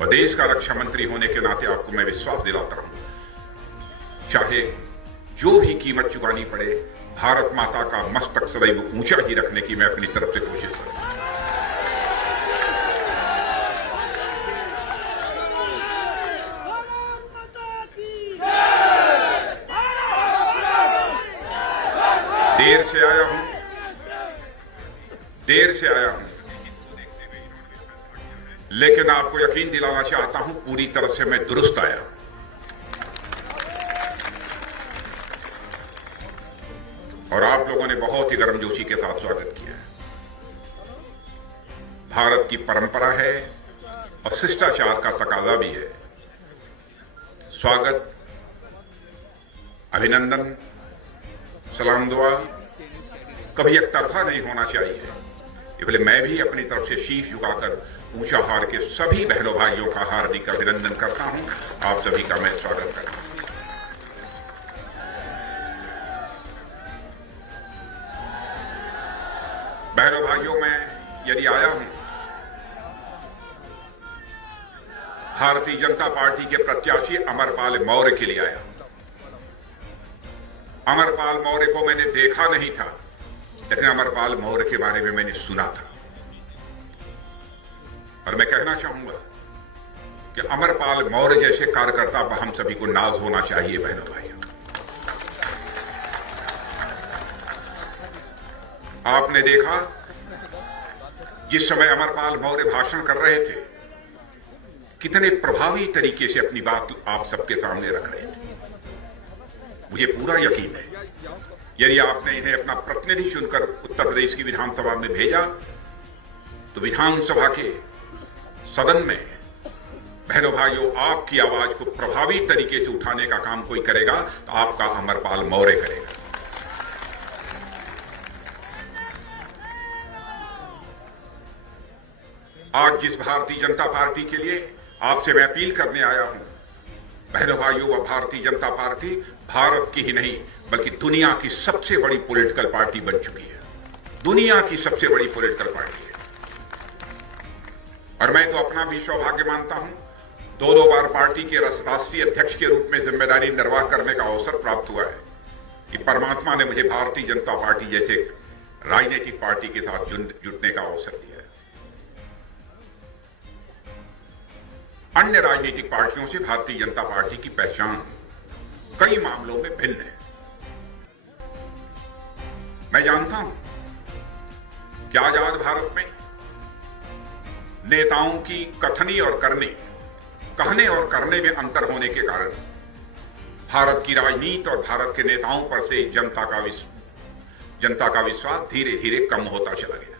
और देश का रक्षा मंत्री होने के नाते आपको मैं विश्वास दिलाता हूं, चाहे जो भी कीमत चुकानी पड़े, भारत माता का मस्तक सदैव ऊंचा ही रखने की मैं अपनी तरफ से कोशिश करूंगा। देर से आया हूं, लेकिन आपको यकीन दिलाना चाहता हूं, पूरी तरह से मैं दुरुस्त आया। और आप लोगों ने बहुत ही गर्मजोशी के साथ स्वागत किया है। भारत की परंपरा है और शिष्टाचार का तकाजा भी है। स्वागत, अभिनंदन, सलाम दुआ कभी एक तरफा नहीं होना चाहिए। इसलिए मैं भी अपनी तरफ से शीश झुकाकर ऊंचा हार के सभी बहनों भाइयों का हार्दिक अभिनंदन करता हूं। आप सभी का मैं स्वागत करता हूं। बहनों भाइयों, मैं यदि आया हूं भारतीय जनता पार्टी के प्रत्याशी अमरपाल मौर्य के लिए आया। अमरपाल मौर्य को मैंने देखा नहीं था, लेकिन अमरपाल मौर्य के बारे में मैंने सुना था। और मैं कहना चाहूंगा कि अमरपाल मौर्य जैसे कार्यकर्ता पर हम सभी को नाज होना चाहिए। बहनों भाइयों, आपने देखा जिस समय अमरपाल मौर्य भाषण कर रहे थे, कितने प्रभावी तरीके से अपनी बात आप सबके सामने रख रहे थे। मुझे पूरा यकीन है यदि आपने इन्हें अपना प्रतिनिधि चुनकर उत्तर प्रदेश की विधानसभा में भेजा, तो विधानसभा के सदन में बहनों भाइयों आपकी आवाज को प्रभावी तरीके से उठाने का काम कोई करेगा तो आपका अमरपाल मौर्य करेगा। आज जिस भारतीय जनता पार्टी के लिए आपसे मैं अपील करने आया हूं, बहनों भाइयों, वह भारतीय जनता पार्टी भारत की ही नहीं बल्कि दुनिया की सबसे बड़ी पॉलिटिकल पार्टी बन चुकी है। दुनिया की सबसे बड़ी पॉलिटिकल पार्टी है। और मैं तो अपना भी सौभाग्य मानता हूं, दो बार पार्टी के राष्ट्रीय अध्यक्ष के रूप में जिम्मेदारी निर्वाह करने का अवसर प्राप्त हुआ है कि परमात्मा ने मुझे भारतीय जनता पार्टी जैसे राजनीतिक पार्टी के साथ जुटने का अवसर दिया है। अन्य राजनीतिक पार्टियों से भारतीय जनता पार्टी की पहचान कई मामलों में भिन्न है। मैं जानता हूं कि आजाद भारत में नेताओं की कथनी और कहने और करने में अंतर होने के कारण भारत की राजनीति और भारत के नेताओं पर से जनता का विश्वास धीरे धीरे कम होता चला गया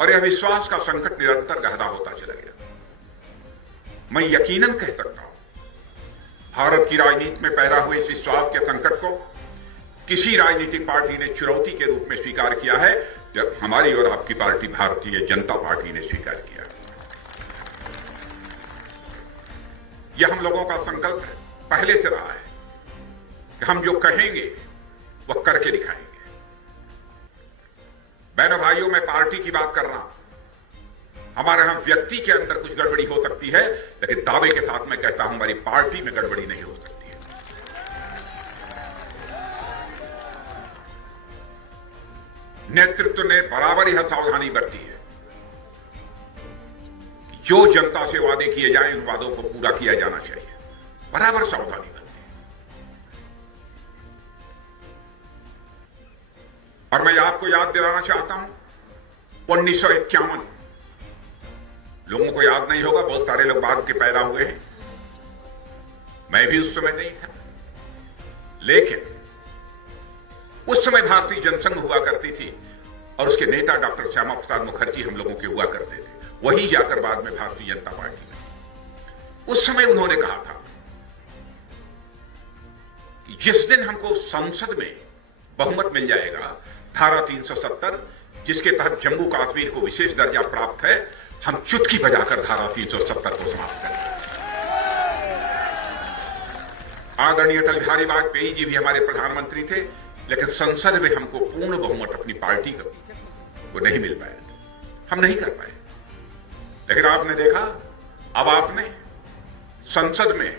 और यह विश्वास का संकट निरंतर गहरा होता चला गया। मैं यकीनन कह सकता हूं, भारत की राजनीति में पैदा हुए इस विश्वास के संकट को किसी राजनीतिक पार्टी ने चुनौती के रूप में स्वीकार किया है, जब हमारी और आपकी पार्टी भारतीय जनता पार्टी ने स्वीकार किया। यह हम लोगों का संकल्प है, पहले से रहा है कि हम जो कहेंगे वह करके दिखाएंगे। बहनों भाइयों, मैं पार्टी की बात कर रहा हूं। हमारे यहां व्यक्ति के अंदर कुछ गड़बड़ी हो सकती है, लेकिन दावे के साथ मैं कहता हूं हमारी पार्टी में गड़बड़ी नहीं हो सकती है। नेतृत्व ने बराबर यह सावधानी बरती है कि जो जनता से वादे किए जाएं, उन वादों को पूरा किया जाना चाहिए। बराबर सावधानी बरती है। और मैं आपको याद दिलाना चाहता हूं, 1951 लोगों को याद नहीं होगा, बहुत सारे लोग बाद के पैदा हुए हैं, मैं भी उस समय नहीं था, लेकिन उस समय भारतीय जनसंघ हुआ करती थी और उसके नेता डॉक्टर श्यामा प्रसाद मुखर्जी हम लोगों के हुआ करते थे। वही जाकर बाद में भारतीय जनता पार्टी में। उस समय उन्होंने कहा था कि जिस दिन हमको संसद में बहुमत मिल जाएगा, धारा 370 जिसके तहत जम्मू कश्मीर को विशेष दर्जा प्राप्त है, हम चुटकी बजाकर धारा 370 को समाप्त करें। आदरणीय अटल बिहारी वाजपेयी जी भी हमारे प्रधानमंत्री थे, लेकिन संसद में हमको पूर्ण बहुमत अपनी पार्टी को नहीं मिल पाया, हम नहीं कर पाए। लेकिन आपने देखा अब आपने संसद में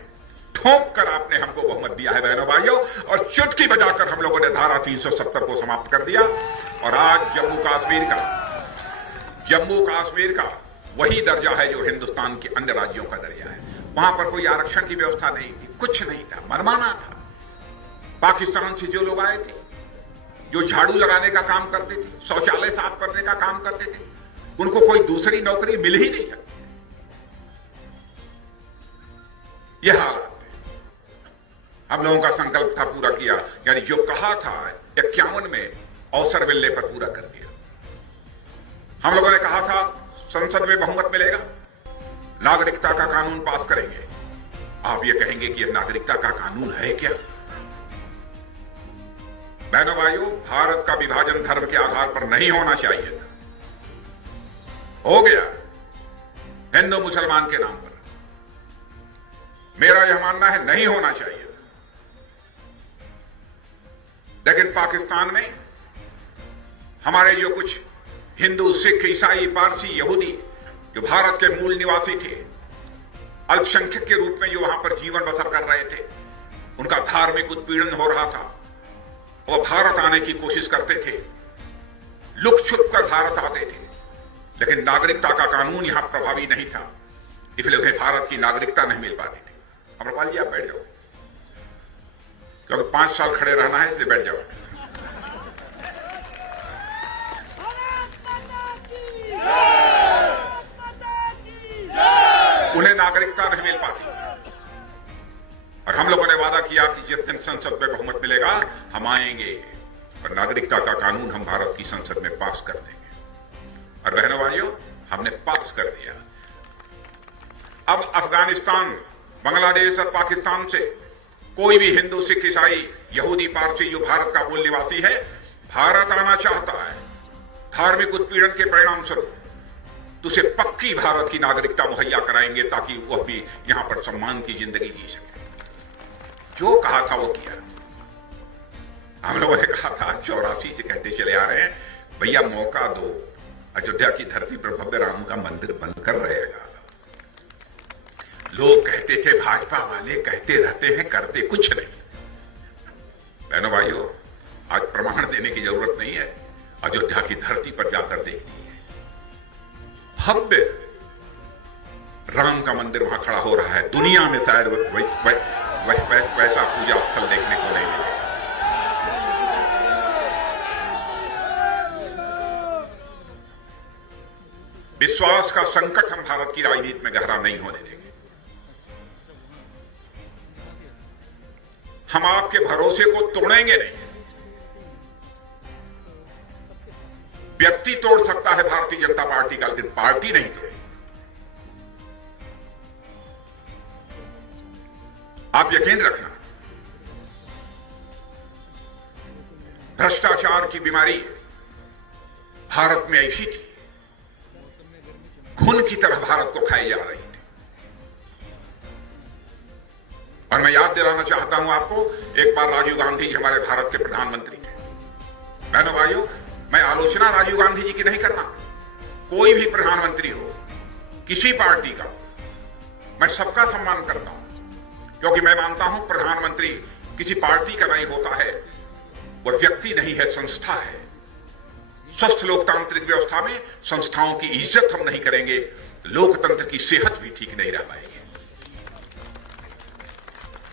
ठोक कर आपने हमको बहुमत दिया है बहनों भाइयों, और चुटकी बजाकर हम लोगों ने धारा 370 को समाप्त कर दिया। और आज जम्मू कश्मीर का वही दर्जा है जो हिंदुस्तान के अन्य राज्यों का दर्जा है। वहां पर कोई आरक्षण की व्यवस्था नहीं थी, कुछ नहीं था, मनमाना था। पाकिस्तान से जो लोग आए थे, जो झाड़ू लगाने का काम करते थे, शौचालय साफ करने का काम करते थे, उनको कोई दूसरी नौकरी मिल ही नहीं सकती। यह हालत हम लोगों का संकल्प था, पूरा किया। यानी जो कहा था 51 में अवसर मिलने पर पूरा कर दिया। हम लोगों ने कहा था संसद में बहुमत मिलेगा, नागरिकता का कानून पास करेंगे। आप ये कहेंगे कि यह नागरिकता का कानून है क्या? बहनों भाइयों, भारत का विभाजन धर्म के आधार पर नहीं होना चाहिए था, हो गया हिंदू मुसलमान के नाम पर। मेरा यह मानना है नहीं होना चाहिए। लेकिन पाकिस्तान में हमारे जो कुछ हिंदू, सिख, ईसाई, पारसी, यहूदी जो भारत के मूल निवासी थे, अल्पसंख्यक के रूप में जो वहां पर जीवन बसर कर रहे थे, उनका धार्मिक उत्पीड़न हो रहा था। वो भारत आने की कोशिश करते थे, लुक छुप कर भारत आते थे, लेकिन नागरिकता का कानून यहां प्रभावी नहीं था, इसलिए उन्हें भारत की नागरिकता नहीं मिल पाती थी। अमरपाल जी, आप बैठ जाओ, क्योंकि 5 साल खड़े रहना है, इसलिए बैठ जाओ। उन्हें नागरिकता नहीं मिल पाती, और हम लोगों ने वादा किया कि जिस दिन संसद में बहुमत मिलेगा हम आएंगे और नागरिकता का कानून हम भारत की संसद में पास कर देंगे। और बहनों भाइयों, हमने पास कर दिया। अब अफगानिस्तान, बांग्लादेश और पाकिस्तान से कोई भी हिंदू, सिख, ईसाई, यहूदी, पारसी जो भारत का मूल निवासी है, भारत आना चाहता है, धार्मिक उत्पीड़न के परिणाम स्वरूप तो उसे पक्की भारत की नागरिकता मुहैया कराएंगे, ताकि वह भी यहां पर सम्मान की जिंदगी जी सके। जो कहा था वो किया। हम लोगों ने कहा था 84 से कहते चले आ रहे हैं, भैया मौका दो, अयोध्या की धरती पर भव्य राम का मंदिर बनकर रहेगा। लोग कहते थे, भाजपा वाले कहते रहते हैं, करते कुछ नहीं। बहनों भाइयों, आज प्रमाण देने की जरूरत नहीं है, अयोध्या की धरती पर जाकर देखनी है। भव्य राम का मंदिर वहां खड़ा हो रहा है। दुनिया में शायद वैसा पूजा स्थल देखने को नहीं मिलेगा। विश्वास का संकट हम भारत की राजनीति में गहरा नहीं होने देंगे। हम आपके भरोसे को तोड़ेंगे नहीं। व्यक्ति तोड़ सकता है भारतीय जनता पार्टी का, लेकिन पार्टी नहीं तोड़ेगी। आप यकीन रखना, भ्रष्टाचार की बीमारी भारत में ऐसी थी, खून की तरह भारत को खाई जा रही थी। और मैं याद दिलाना चाहता हूं आपको, एक बार राजीव गांधी जी हमारे भारत के प्रधानमंत्री थे। बहनों भाइयों, मैं आलोचना राजीव गांधी जी की नहीं करना। कोई भी प्रधानमंत्री हो, किसी पार्टी का, मैं सबका सम्मान करता हूं, क्योंकि मैं मानता हूं प्रधानमंत्री किसी पार्टी का नहीं होता है, वह व्यक्ति नहीं है, संस्था है। स्वस्थ लोकतांत्रिक व्यवस्था में संस्थाओं की इज्जत हम नहीं करेंगे, लोकतंत्र की सेहत भी ठीक नहीं रह पाएगी।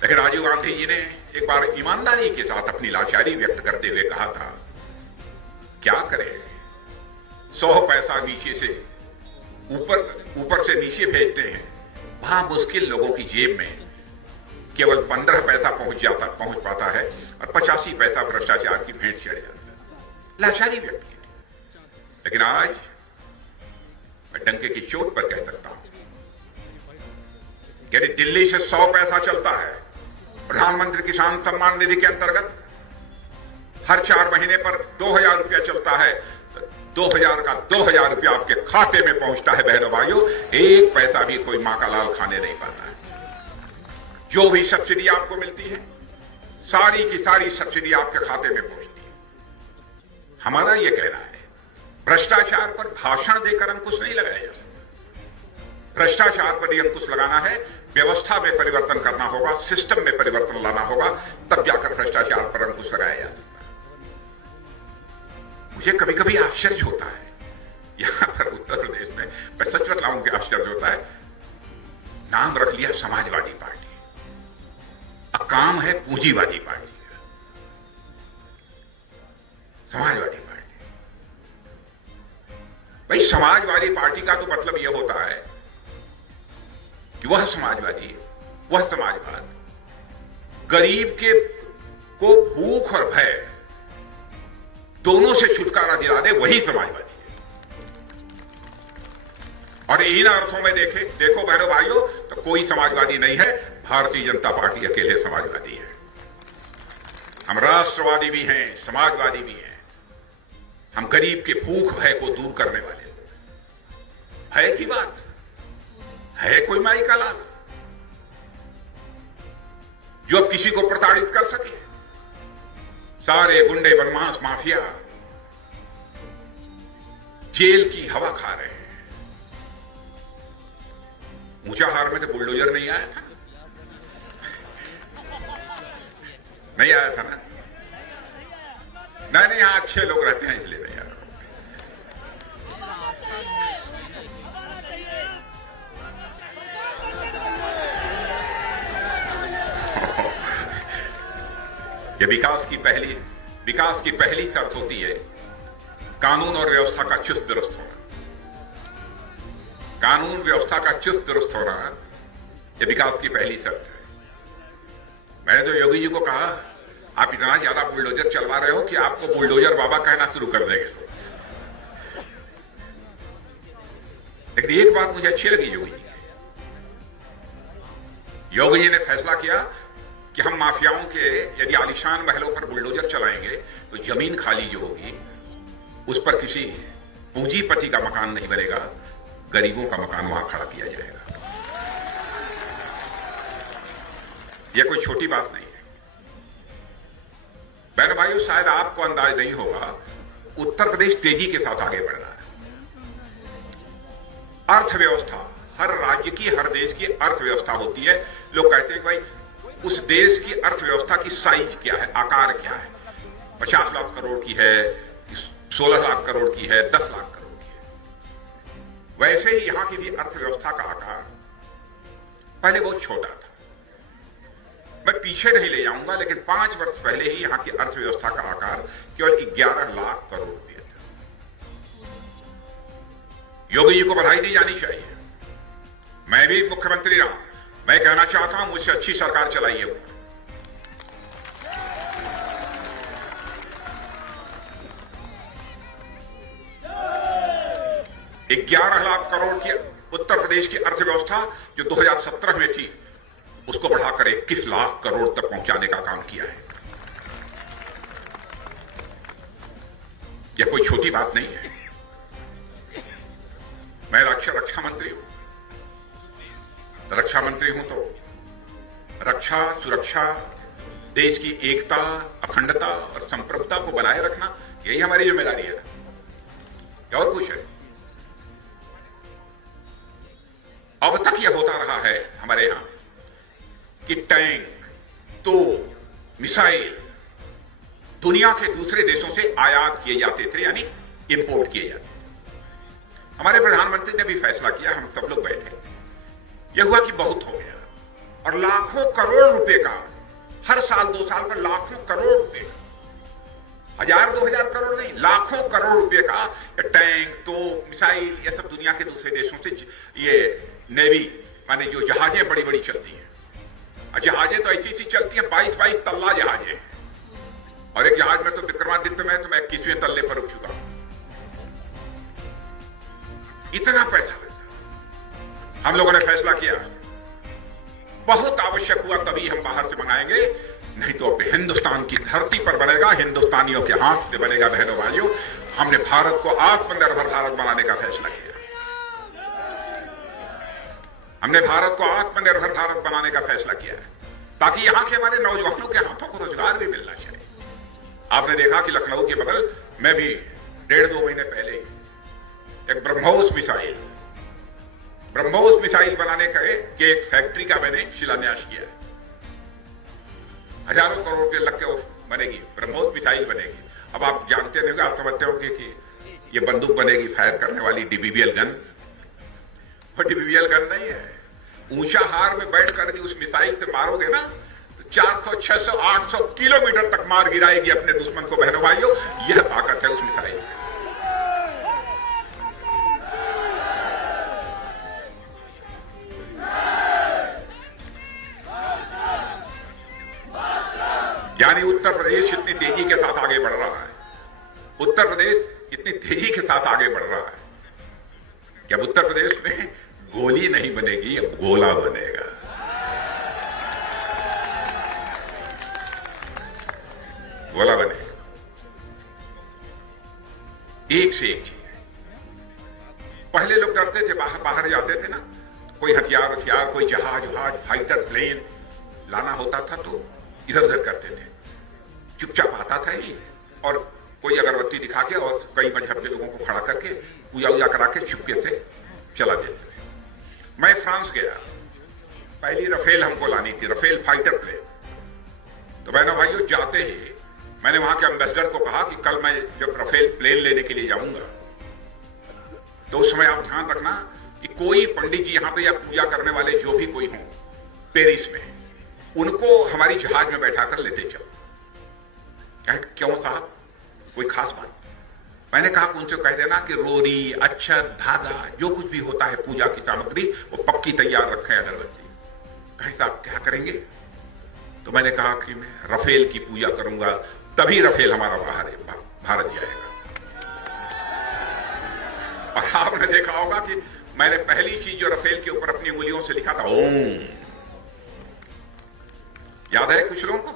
लेकिन राजीव गांधी जी ने एक बार ईमानदारी के साथ अपनी लाचारी व्यक्त करते हुए कहा था, क्या करें, 100 पैसा नीचे से ऊपर से नीचे भेजते हैं, वहां मुश्किल लोगों की जेब में केवल 15 पैसा पहुंच पाता है, और 85 पैसा भ्रष्टाचार की भेंट चढ़ जाता है। लाचारी व्यक्त की। लेकिन आज मैं डंके की चोट पर कह सकता हूं, यदि दिल्ली से 100 पैसा चलता है, प्रधानमंत्री किसान सम्मान निधि के अंतर्गत हर 4 महीने पर 2000 रुपया चलता है, तो 2000 का 2000 रुपया आपके खाते में पहुंचता है। बहनों भाइयों, एक पैसा भी कोई मां का लाल खाने नहीं पाता है। जो भी सब्सिडी आपको मिलती है, सारी की सारी सब्सिडी आपके खाते में पहुंचती है। हमारा यह कहना है, भ्रष्टाचार पर भाषण देकर अंकुश नहीं लगाया जा सकता। भ्रष्टाचार पर अंकुश लगाना है, व्यवस्था में परिवर्तन करना होगा, सिस्टम में परिवर्तन लाना होगा, तब जाकर भ्रष्टाचार पर अंकुश लगाया जा सकता है। मुझे कभी कभी आश्चर्य होता है यहां पर उत्तर प्रदेश में, मैं सच बतलाऊं कि आश्चर्य होता है, नाम रख लिया समाजवादी पार्टी, अब काम है पूंजीवादी पार्टी, समाजवादी पार्टी। भाई समाजवादी पार्टी का तो मतलब यह होता है कि वह समाजवादी है, वह समाजवाद गरीब के को भूख और भय दोनों से छुटकारा दिला दे, वही समाजवादी है। और इन अर्थों में देखो बहनों भाइयों, तो कोई समाजवादी नहीं है, भारतीय जनता पार्टी अकेले समाजवादी है। हम राष्ट्रवादी भी हैं, समाजवादी भी हैं। हम गरीब के भूख भय को दूर करने वाले। भय की बात है कोई माई का लाल जो अब किसी को प्रताड़ित कर सके? सारे गुंडे बदमाश माफिया जेल की हवा खा रहे हैं। ऊंचाहार में तो बुलडोजर नहीं आया था, नहीं आया था ना? नहीं, यहां अच्छे लोग रहते हैं इसलिए नहीं आ रहा। ये विकास की पहली शर्त होती है कानून और व्यवस्था का चुस्त दुरुस्त होना। कानून व्यवस्था का चुस्त दुरुस्त होना ये विकास की पहली शर्त है। मैंने तो योगी जी को कहा, आप इतना ज्यादा बुलडोजर चलवा रहे हो कि आपको बुलडोजर बाबा कहना शुरू कर देंगे। लेकिन एक बात मुझे अच्छी लगी योगी जी ने फैसला किया कि हम माफियाओं के यदि आलीशान महलों पर बुलडोजर चलाएंगे तो जमीन खाली जो होगी उस पर किसी पूंजीपति का मकान नहीं बनेगा, गरीबों का मकान वहां खड़ा किया जाएगा। यह कोई छोटी बात नहीं है बहन भाइयों। शायद आपको अंदाज नहीं होगा, उत्तर प्रदेश तेजी के साथ आगे बढ़ रहा है। अर्थव्यवस्था, हर राज्य की, हर देश की अर्थव्यवस्था होती है। लोग कहते हैं भाई उस देश की अर्थव्यवस्था की साइज क्या है, आकार क्या है, 50 लाख करोड़ की है, 16 लाख करोड़ की है, 10 लाख करोड़ की है। वैसे ही यहां की भी अर्थव्यवस्था का आकार पहले बहुत छोटा था। मैं पीछे नहीं ले जाऊंगा, लेकिन 5 वर्ष पहले ही यहां की अर्थव्यवस्था का आकार केवल 11 लाख करोड़ रुपये था। योगी जी को बधाई दी जानी चाहिए। मैं भी मुख्यमंत्री रहा, मैं कहना चाहता हूं मुझसे अच्छी सरकार चलाइए। 11 लाख करोड़ की उत्तर प्रदेश की अर्थव्यवस्था जो 2017 में थी, उसको बढ़ाकर 21 लाख करोड़ तक पहुंचाने का काम किया है। यह कोई छोटी बात नहीं है। मैं रक्षा मंत्री हूं। रक्षा मंत्री हूं तो रक्षा, सुरक्षा, देश की एकता, अखंडता और संप्रभुता को बनाए रखना, यही हमारी जिम्मेदारी है ना, और कुछ है? अब तक यह होता रहा है हमारे यहां कि टैंक, तोप, मिसाइल दुनिया के दूसरे देशों से आयात किए जाते थे, यानी इंपोर्ट किए जाते। हमारे प्रधानमंत्री ने भी फैसला किया, हम सब लोग बैठे, यह हुआ कि बहुत हो गया, और लाखों करोड़ रुपए का, हर साल 2 साल पर लाखों करोड़ रुपए, 1000-2000 करोड़ नहीं, लाखों करोड़ रुपए का टैंक, तोप, मिसाइल, यह सब दुनिया के दूसरे देशों से, ये नेवी माने जो जहाजें बड़ी बड़ी चलती हैं, और जहाजें तो ऐसी चलती हैं, 22 तल्ला जहाजें, और एक जहाज में तो विक्रमादित्य में तो मैं 21वें तल्ले पर रुक चुका हूं। इतना पैसा हम लोगों ने फैसला किया, बहुत आवश्यक हुआ तभी हम बाहर से मंगाएंगे, नहीं तो हिंदुस्तान की धरती पर बनेगा, हिंदुस्तानियों के हाथ से बनेगा। बहनों भाइयों, हमने भारत को आत्मनिर्भर भारत बनाने का फैसला किया। हमने भारत को आत्मनिर्भर भारत बनाने का फैसला किया है, ताकि यहां के हमारे नौजवानों के हाथों को रोजगार भी मिलना चाहिए। आपने देखा कि लखनऊ के बगल में भी 1.5-2 महीने पहले एक ब्रह्मोस मिसाइल ब्रह्मोस मिसाइल बनाने के एक फैक्ट्री का मैंने शिलान्यास किया है। हजारों करोड़ रुपए लग के वो बनेगी, ब्रह्मोस मिसाइल बनेगी। अब आप जानते नहीं, आप समझते हो कि ये बंदूक बनेगी फायर करने वाली, डीबीबीएल गन। और डीबीबीएल गन नहीं है, ऊंचा हार में बैठकर भी उस मिसाइल से मारोगे ना तो 400, 600, 800 किलोमीटर तक मार गिराएगी अपने दुश्मन को। बहनों भाइयों, यह ताकत है उस मिसाइल में। यानी उत्तर प्रदेश इतनी तेजी के साथ आगे बढ़ रहा है, उत्तर प्रदेश इतनी तेजी के साथ आगे बढ़ रहा है कि अब उत्तर प्रदेश में गोली नहीं बनेगी, अब गोला बनेगा। गोला बनेगा, एक से एक चीज। पहले लोग डरते थे, बाहर जाते थे ना, कोई हथियार, कोई जहाज, फाइटर प्लेन लाना होता था तो इधर उधर करते थे, चुपचाप आता था ही, और कोई अगरबत्ती दिखा के और कई मजहब के लोगों को खड़ा करके पूजा करा के चुपके से चला देते थे। मैं फ्रांस गया, पहली रफेल हमको लानी थी, रफेल फाइटर प्लेन। तो बहनों भाइयों, जाते ही मैंने वहां के एम्बेसडर को कहा कि कल मैं जब रफेल प्लेन लेने के लिए जाऊंगा तो उस समय आप ध्यान रखना कि कोई पंडित जी यहां पे या पूजा करने वाले जो भी कोई हों पेरिस में, उनको हमारी जहाज में बैठाकर लेते चलो। क्यों साहब, कोई खास बात? मैंने कहा कि उनसे कह देना कि रोरी, अक्षत, धागा, जो कुछ भी होता है पूजा की सामग्री, वो पक्की तैयार रखें अगरबत्ती। कहे साहब क्या करेंगे? तो मैंने कहा कि मैं रफेल की पूजा करूंगा, तभी रफेल हमारा भारत जाएगा। और आपने देखा होगा कि मैंने पहली चीज जो रफेल के ऊपर अपनी उंगलियों से लिखा था, ओम। याद है कुछ लोगों को?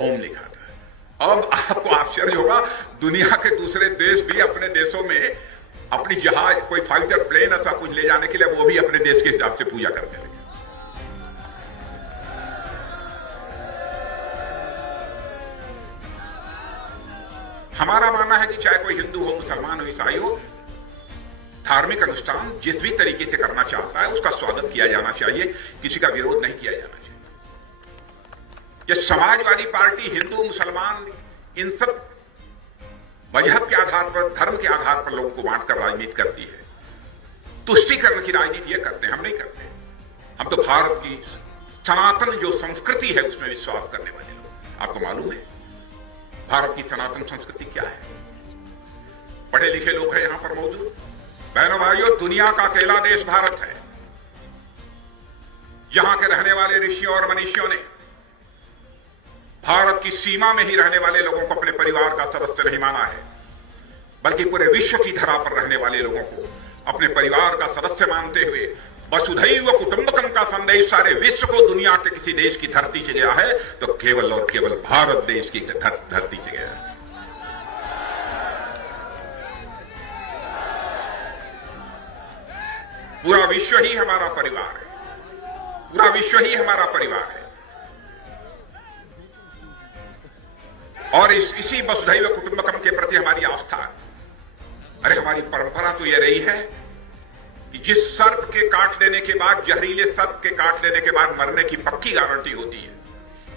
ओम लिखा था। अब आपको आश्चर्य होगा, दुनिया के दूसरे देश भी अपने देशों में अपनी जहाज, कोई फाइटर प्लेन ऐसा कुछ ले जाने के लिए वो भी अपने देश के हिसाब से पूजा करते हैं। हमारा मानना है कि चाहे कोई हिंदू हो, मुसलमान हो, ईसाई हो, धार्मिक अनुष्ठान जिस भी तरीके से करना चाहता है उसका स्वागत किया जाना चाहिए, किसी का विरोध नहीं किया जाना चाहिए। ये समाजवादी पार्टी हिंदू, मुसलमान, इन सब मजहब के आधार पर, धर्म के आधार पर लोगों को बांटकर राजनीति करती है, तुष्टीकरण की राजनीति ये करते हैं, हम नहीं करते। हम तो भारत की सनातन जो संस्कृति है उसमें विश्वास करने वाले लोग। आपको मालूम है भारत की सनातन संस्कृति क्या है? पढ़े लिखे लोग हैं यहां पर मौजूद। बहनों भाइयों, दुनिया का अकेला देश भारत है यहां के रहने वाले ऋषियों और मनीषियों ने भारत की सीमा में ही रहने वाले लोगों को अपने परिवार का सदस्य नहीं माना है, बल्कि पूरे विश्व की धरा पर रहने वाले लोगों को अपने परिवार का सदस्य मानते हुए वसुधैव कुटुंबकम का संदेश सारे विश्व को दुनिया के किसी देश की धरती से गया है तो केवल और केवल भारत देश की धरती से गया है। पूरा विश्व ही हमारा परिवार है, पूरा विश्व ही हमारा परिवार है। और इसी वसुधैव कुटुंबकम के प्रति हमारी आस्था, अरे हमारी परंपरा तो यह रही है कि जिस सर्प के काट लेने के बाद, जहरीले सर्प के काट लेने के बाद मरने की पक्की गारंटी होती है,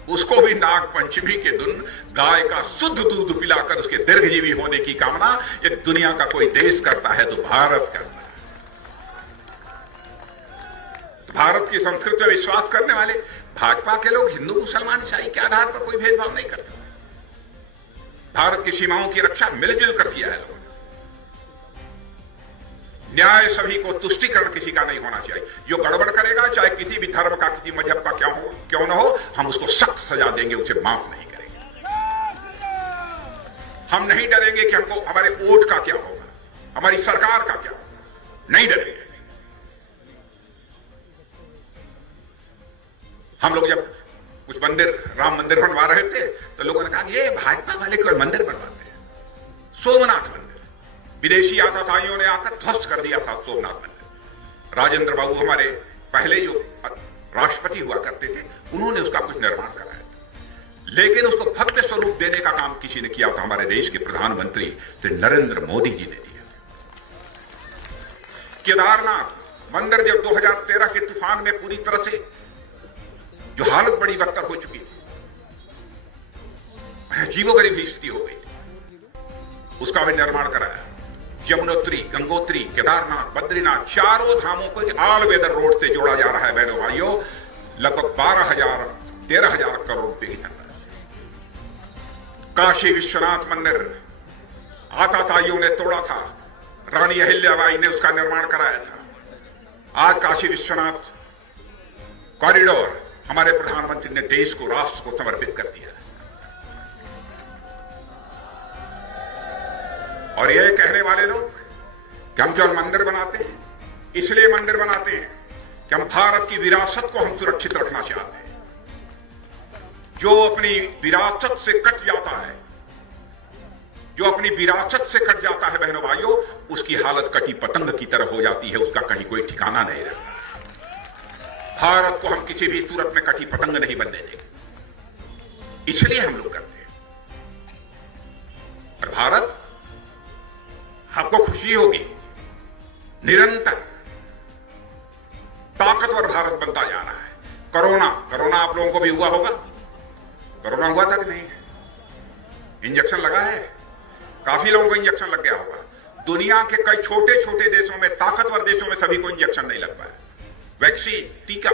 उसको भी नाग पंचमी के दिन गाय का शुद्ध दूध पिलाकर उसके दीर्घजीवी होने की कामना ये दुनिया का कोई देश करता है तो भारत करता है। तो भारत की संस्कृति में विश्वास करने वाले भाजपा के लोग हिंदू, मुसलमान, ईसाई के आधार पर कोई भेदभाव नहीं करते। भारत की सीमाओं की रक्षा मिलजुल कर किया है लोगों ने। न्याय सभी को, तुष्टीकरण किसी का नहीं होना चाहिए। जो गड़बड़ करेगा, चाहे किसी भी धर्म का, किसी मजहब का क्यों न हो, हम उसको सख्त सजा देंगे, उसे माफ नहीं करेंगे। हम नहीं डरेंगे कि हमको हमारे वोट का क्या होगा, हमारी सरकार का क्या होगा, नहीं डरेंगे। हम लोग जब कुछ मंदिर, राम मंदिर बनवा रहे थे तो लोगों ने कहा ये भाजपा वाले केवल मंदिर बनवाते हैं। सोमनाथ मंदिर, विदेशी आतताइयों ने आकर ध्वस्त कर दिया था सोमनाथ मंदिर। राजेंद्र बाबू हमारे पहले जो राष्ट्रपति हुआ करते थे, उन्होंने उसका कुछ निर्माण कराया था, लेकिन उसको भव्य स्वरूप देने का काम किसी ने किया था, हमारे देश के प्रधानमंत्री श्री नरेंद्र मोदी जी ने दिया। केदारनाथ मंदिर जब 2013 के तूफान में पूरी तरह से जो हालत बड़ी बदतर हो चुकी थी, अजीबोगरीब स्थिति हो गई, उसका भी निर्माण कराया। यमुनोत्री, गंगोत्री, केदारनाथ, बद्रीनाथ, चारों धामों को ऑल वेदर रोड से जोड़ा जा रहा है बहनों भाइयों, लगभग 13,000 करोड़ रुपए की धनराशि। काशी विश्वनाथ मंदिर आताताइयों ने तोड़ा था, रानी अहिल्याबाई ने उसका निर्माण कराया था। आज काशी विश्वनाथ कॉरिडोर हमारे प्रधानमंत्री ने देश को, राष्ट्र को समर्पित कर दिया। और ये कहने वाले लोग कि हम केवल मंदिर बनाते हैं, इसलिए मंदिर बनाते हैं कि हम भारत की विरासत को हम सुरक्षित रखना चाहते हैं। जो अपनी विरासत से कट जाता है, जो अपनी विरासत से कट जाता है बहनों भाइयों, उसकी हालत कटी पतंग की तरह हो जाती है, उसका कहीं कोई ठिकाना नहीं रहता। भारत को हम किसी भी सूरत में कटी पतंग नहीं बनने देंगे, इसलिए हम लोग करते हैं। और भारत, आपको खुशी होगी, निरंतर ताकतवर भारत बनता जा रहा है। कोरोना आप लोगों को भी हुआ होगा, कोरोना हुआ था कि नहीं? इंजेक्शन लगा है, काफी लोगों को इंजेक्शन लग गया होगा। दुनिया के कई छोटे छोटे देशों में, ताकतवर देशों में सभी को इंजेक्शन नहीं लग पाया, वैक्सीन, टीका।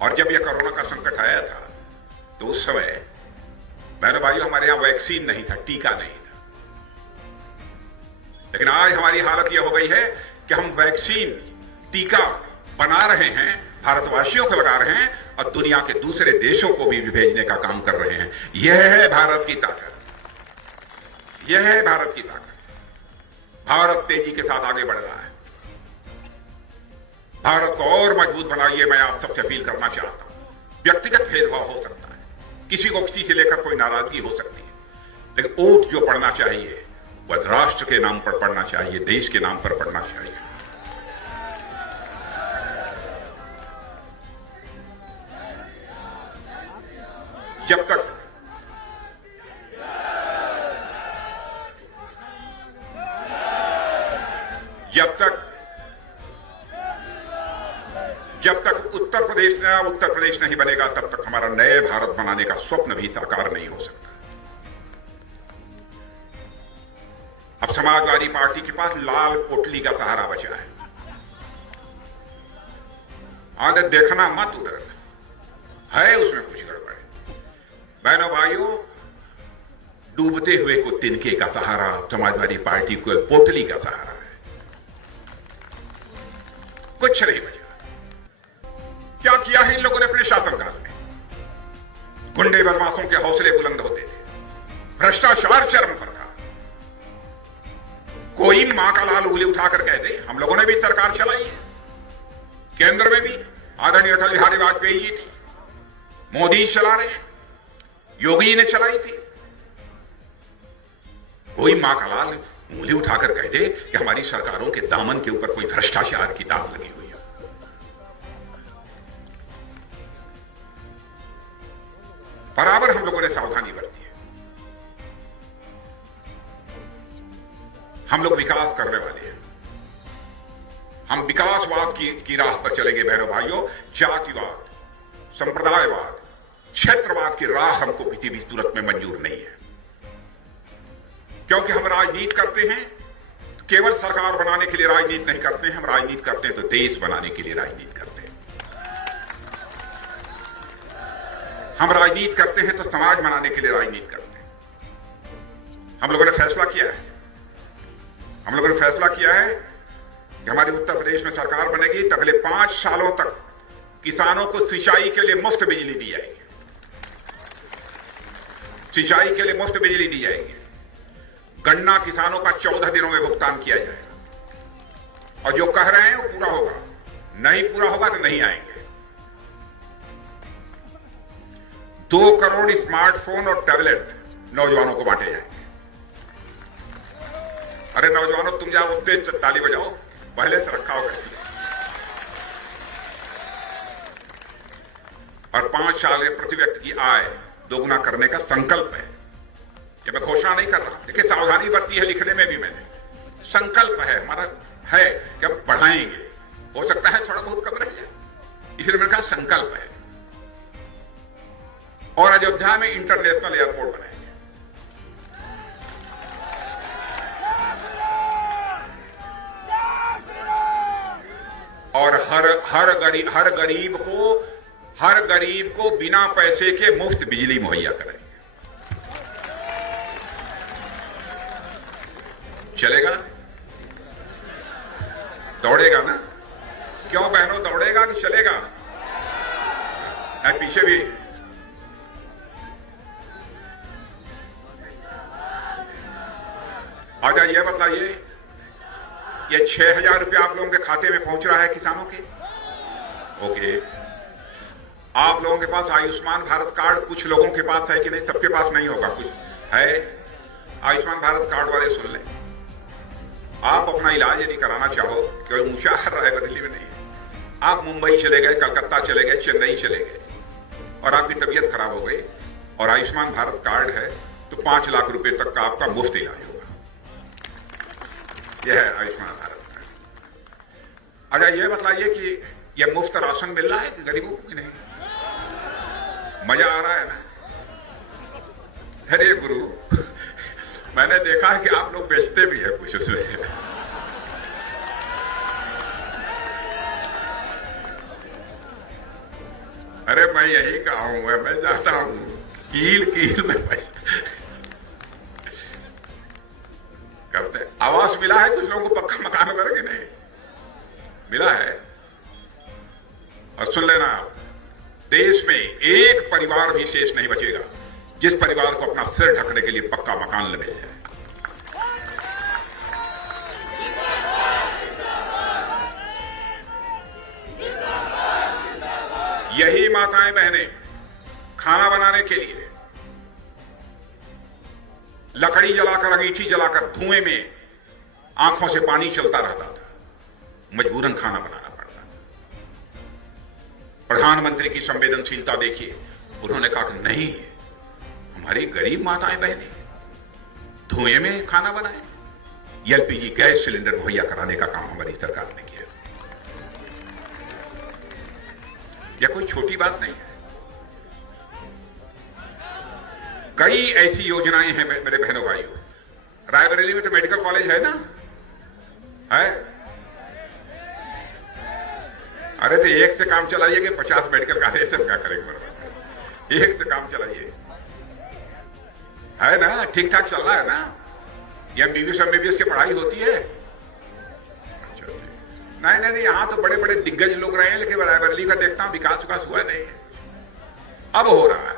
और जब यह कोरोना का संकट आया था तो उस समय बहनों भाइयों हमारे यहां वैक्सीन नहीं था, टीका नहीं था। लेकिन आज हमारी हालत यह हो गई है कि हम वैक्सीन, टीका बना रहे हैं, भारतवासियों को लगा रहे हैं और दुनिया के दूसरे देशों को भी भेजने का काम कर रहे हैं। यह है भारत की ताकत, यह है भारत की ताकत। भारत तेजी के साथ आगे बढ़ रहा है। भारत को और मजबूत बनाइए, मैं आप सबसे अपील करना चाहता हूं। व्यक्तिगत भेदभाव हो सकता है, किसी को किसी से लेकर कोई नाराजगी हो सकती है, लेकिन वोट जो पढ़ना चाहिए वह राष्ट्र के नाम पर पढ़ना चाहिए, देश के नाम पर पढ़ना चाहिए। जब तक उत्तर प्रदेश नहीं बनेगा, तब तक हमारा नए भारत बनाने का स्वप्न भी साकार नहीं हो सकता। अब समाजवादी पार्टी के पास लाल पोटली का सहारा बचा है। आगे देखना मत, उधर है उसमें कुछ गड़बड़। बहनों भाइयों, डूबते हुए को तिनके का सहारा समाजवादी पार्टी को पोटली का सहारा है, कुछ नहीं बचा। क्या किया है इन लोगों ने अपने शासनकाल में? गुंडे बदमाशों के हौसले बुलंद होते थे, भ्रष्टाचार चरम पर था। कोई मां का लाल उंगली उठाकर कह दे, हम लोगों ने भी सरकार चलाई है, केंद्र में भी आदरणीय अटल बिहारी वाजपेयी जी थी, मोदी चला रहे हैं, योगी ने चलाई थी। कोई मां का लाल उंगली उठाकर कह दे कि हमारी सरकारों के दामन के ऊपर कोई भ्रष्टाचार की दाग लगी हुई है। बराबर हम लोगों ने सावधानी बरती है। हम लोग विकास करने वाले हैं, हम विकासवाद की राह पर चलेंगे बहनों भाइयों। जातिवाद, संप्रदायवाद, क्षेत्रवाद की राह हमको किसी भी सूरत में मंजूर नहीं है, क्योंकि हम राजनीति करते हैं केवल सरकार बनाने के लिए राजनीति नहीं करते हैं, हम राजनीति करते हैं तो देश बनाने के लिए राजनीति करते हैं। हम राजनीति करते हैं तो समाज बनाने के लिए राजनीति करते हैं। हम लोगों ने फैसला किया है, हम लोगों ने फैसला किया है कि हमारी उत्तर प्रदेश में सरकार बनेगी तो अगले 5 सालों तक किसानों को सिंचाई के लिए मुफ्त बिजली दी जाएगी, सिंचाई के लिए मुफ्त बिजली दी जाएगी। गन्ना किसानों का 14 दिनों में भुगतान किया जाएगा, और जो कह रहे हैं वो पूरा होगा, नहीं पूरा होगा तो नहीं आएंगे। 2 करोड़ स्मार्टफोन और टैबलेट नौजवानों को बांटे जाएंगे। अरे नौजवानों, तुम जाओ उत्ते ताली बजाओ, पहले से रखा होगा। और 5 साल में प्रति व्यक्ति की आय दोगुना करने का संकल्प है। ये मैं घोषणा नहीं कर रहा, देखिए सावधानी बरती है लिखने में भी, मैंने संकल्प है, हमारा है कि हम बढ़ाएंगे। हो सकता है थोड़ा बहुत कम रह जाए, इसलिए मैंने कहा संकल्प है। और अयोध्या में इंटरनेशनल एयरपोर्ट बनाएंगे। और हर गरीब को बिना पैसे के मुफ्त बिजली मुहैया कराएंगे। चलेगा? दौड़ेगा ना? क्यों बहनों, दौड़ेगा कि चलेगा? पीछे भी आजा, ये बताइए, ये 6,000 रुपया आप लोगों के खाते में पहुंच रहा है किसानों के? ओके, आप लोगों के पास आयुष्मान भारत कार्ड कुछ लोगों के पास है कि नहीं? सबके पास नहीं होगा, कुछ है। आयुष्मान भारत कार्ड वाले सुन लें, आप अपना इलाज यदि कराना चाहो, केवल ऊंचा रायबरेली में नहीं, आप मुंबई चले गए, कलकत्ता चले गए, चेन्नई चले गए और आपकी तबीयत खराब हो गई और आयुष्मान भारत कार्ड है तो 5 लाख रुपए तक का आपका मुफ्त इलाज होगा। यह है आयुष्मान भारत कार्ड। अच्छा, यह बताइए कि यह मुफ्त राशन मिल रहा है कि गरीबों को नहीं? मजा आ रहा है ना? अरे गुरु, मैंने देखा है कि आप लोग बेचते भी है कुछ उसमें। अरे मैं यही कहा हूं, मैं चाहता हूं कील में पैसा करते। आवास मिला है कुछ लोगों को, पक्का मकान वगैरह कि नहीं मिला है? और सुन लेना, देश में एक परिवार भी शेष नहीं बचेगा जिस परिवार को अपना सिर ढकने के लिए पक्का मकान मिल जाए। यही माताएं बहनें खाना बनाने के लिए लकड़ी जलाकर, अंगीठी जलाकर, धुएं में आंखों से पानी चलता रहता था, मजबूरन खाना बनाना पड़ता। प्रधानमंत्री की संवेदनशीलता देखिए, उन्होंने कहा कि नहीं, हमारी गरीब माताएं बहनें धुएं में खाना बनाएं। एलपीजी गैस सिलेंडर मुहैया कराने का काम हमारी सरकार ने किया। यह कोई छोटी बात नहीं है। कई ऐसी योजनाएं हैं मेरे बहनों भाइयों। रायबरेली में तो मेडिकल कॉलेज है ना? है? अरे तो एक से काम चलाइए कि 50 मेडिकल कॉलेज से क्या करेंगे? एक से काम चलाइए, है ना? ठीक ठाक चल रहा है ना? एमबीबीएस की पढ़ाई होती है? नहीं, यहां तो बड़े बड़े दिग्गज लोग रहे हैं, लेकिन रायबरेली का देखता हूं विकास हुआ नहीं है। अब हो रहा है,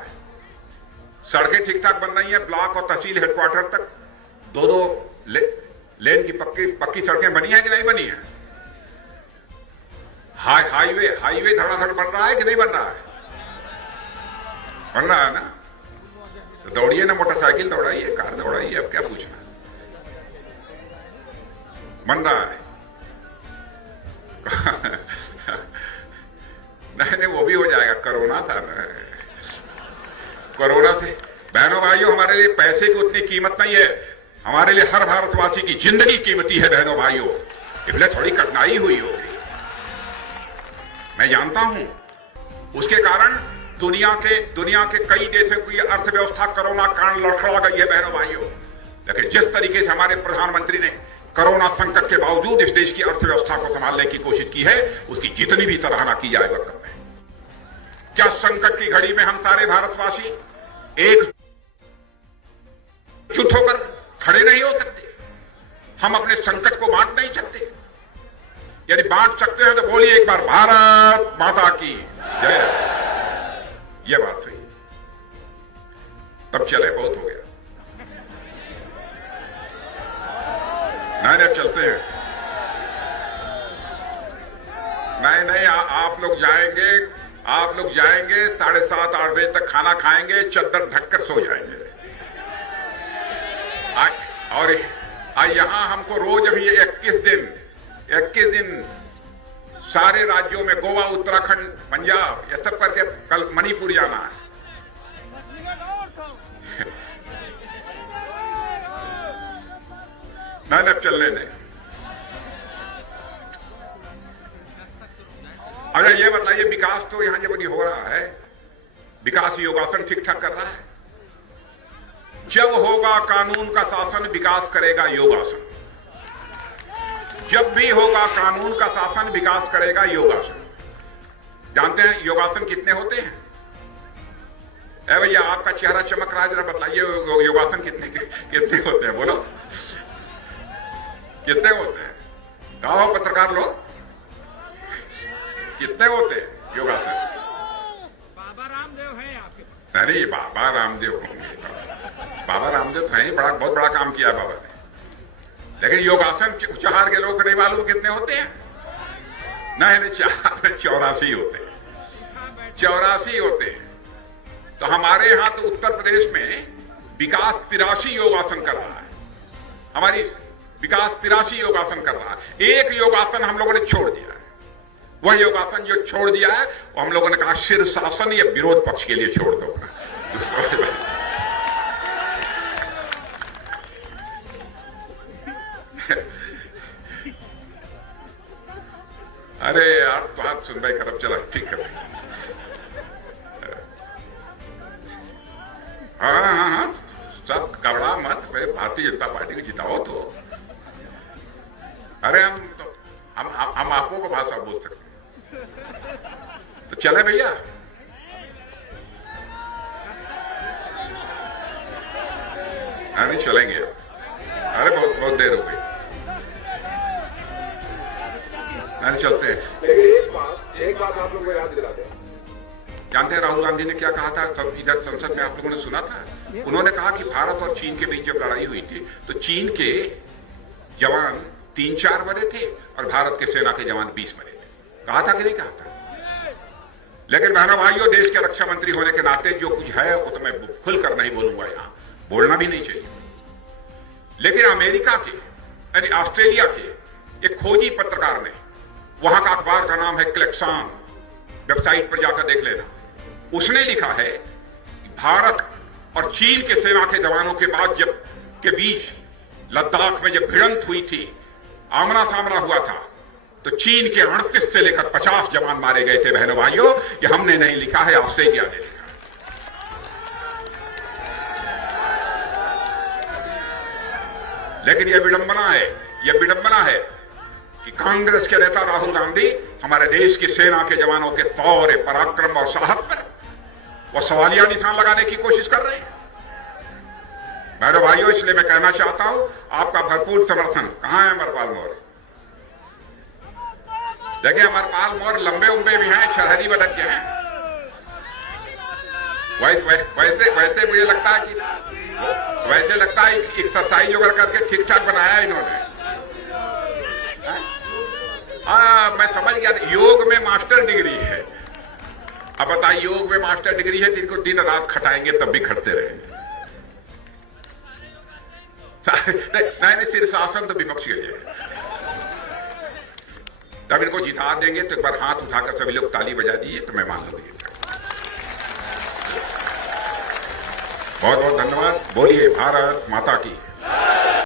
सड़कें ठीक ठाक बन रही हैं, ब्लॉक और तहसील हेडक्वार्टर तक 2-2 लेन की पक्की सड़कें बनी है कि नहीं बनी है? हाईवे धड़ाधड़ बन रहा है कि नहीं बन रहा है? बन रहा है ना? तो दौड़िए ना, मोटरसाइकिल दौड़ाइए, कार दौड़ाइए, अब क्या पूछना। बन रहा है। नहीं, वो भी हो जाएगा, कोरोना था ना। कोरोना से बहनों भाइयों, हमारे लिए पैसे की उतनी कीमत नहीं है, हमारे लिए हर भारतवासी की जिंदगी कीमती है बहनों भाइयों। इसलिए थोड़ी कठिनाई हुई होगी, मैं जानता हूं। उसके कारण दुनिया के कई देशों की अर्थव्यवस्था कोरोना कारण लड़खड़ा गई है बहनों भाइयों। लेकिन जिस तरीके से हमारे प्रधानमंत्री ने कोरोना संकट के बावजूद इस देश की अर्थव्यवस्था को संभालने की कोशिश की है, उसकी जितनी भी सराहना की जाए वह कम है। क्या संकट की घड़ी में हम सारे भारतवासी एकजुट होकर खड़े नहीं हो सकते? हम अपने संकट को बांट नहीं सकते? यदि बांट सकते हैं तो बोलिए एक बार, भारत माता की जय। यह बात हुई, तब चले, बहुत हो गया। नहीं, चलते हैं। नहीं, आप लोग जाएंगे 7:30-8 बजे तक खाना खाएंगे, चद्दर ढककर सो जाएंगे। और यहां हमको रोज अभी 21 दिन सारे राज्यों में, गोवा, उत्तराखंड, पंजाब, ये सब करके कल मणिपुर जाना है। नहीं, चलने नहीं। अच्छा ये बताइए, विकास तो यहां जब नहीं हो रहा है, विकास योगासन ठीक ठाक कर रहा है? जब होगा कानून का शासन, विकास करेगा योगासन। जब भी होगा कानून का शासन, विकास करेगा योगासन। जानते हैं योगासन कितने होते हैं? ए भैया, आपका चेहरा चमक रहा है, जरा बताइए योगासन कितने होते हैं? बोलो कितने होते हैं? कहो पत्रकार लोग, कितने होते हैं योगासन? बाबा रामदेव है आपके पास? अरे बाबा रामदेव होंगे, बाबा रामदेव तो हैं, बहुत बड़ा काम किया बाबा ने। लेकिन योगासन उच्चाहार के लोग नहीं मालूम कितने होते हैं? नहीं, 84 होते हैं। 84 होते हैं। तो हमारे यहां तो उत्तर प्रदेश में विकास 83 योगासन कर रहा है। हमारी विकास 83 योगासन कर रहा है। एक योगासन हम लोगों ने छोड़ दिया है। वह योगासन जो छोड़ दिया है वो हम लोगों ने कहा शीर्षासन या विरोध पक्ष के लिए छोड़ दो। अरे यार, तो आप सुनवाई खत्म, चला ठीक है। हाँ, सब घबरा मत, भारतीय जनता पार्टी को जिताओ तो। अरे हम आपको को भाषा बोल सकते हैं, तो चले भैया। नहीं चलेंगे, अरे बहुत देर हो गई, नहीं चलते हैं। लेकिन एक बात आप लोगों को याद दिला दें। जानते हैं राहुल गांधी ने क्या कहा था? सब इधर संसद में आप लोगों ने सुना था। उन्होंने कहा कि भारत और चीन के बीच जब लड़ाई हुई थी तो चीन के जवान 3-4 मरे थे और भारत के सेना के जवान 20 मरे थे। कहा था कि नहीं कहा था? लेकिन बहनों भाइयों, देश के रक्षा मंत्री होने के नाते जो कुछ है वो तो मैं खुलकर नहीं बोलूंगा, यहां बोलना भी नहीं चाहिए। लेकिन अमेरिका के यानी ऑस्ट्रेलिया के एक खोजी पत्रकार ने, वहां का अखबार का नाम है क्लेक्सान, वेबसाइट पर जाकर देख लेना, उसने लिखा है कि भारत और चीन के सेना के जवानों के बाद जब के बीच लद्दाख में जब भिड़ंत हुई थी, आमना सामना हुआ था, तो चीन के 38 से लेकर 50 जवान मारे गए थे। बहनों भाइयों, ये हमने नहीं लिखा है, ऑस्ट्रेलिया ने लिखा। लेकिन यह विडंबना है कि कांग्रेस के नेता राहुल गांधी हमारे देश की सेना के जवानों के शौर्य, पराक्रम और साहस पर वो सवालिया निशान लगाने की कोशिश कर रहे हैं। मेरे भाइयों, इसलिए मैं कहना चाहता हूं, आपका भरपूर समर्थन। कहां है अमरपाल मौर्य? देखिए, अमरपाल मौर्य लंबे उम्बे भी हैं, शहरी बदक के हैं। वैसे मुझे लगता है कि एक्सरसाइज वगैरह करके ठीक ठाक बनाया है इन्होंने। मैं समझ गया, योग में मास्टर डिग्री है। अब बताइए, योग में मास्टर डिग्री है, जिनको दिन रात खटाएंगे तब भी खटते रहेंगे। नहीं, शीर्षासन तो विपक्ष के लिए है। जब इनको जिता देंगे तो एक बार हाथ उठाकर सभी लोग ताली बजा दीजिए तो मैं मान लूंगी। बहुत बहुत धन्यवाद। बोलिए भारत माता की।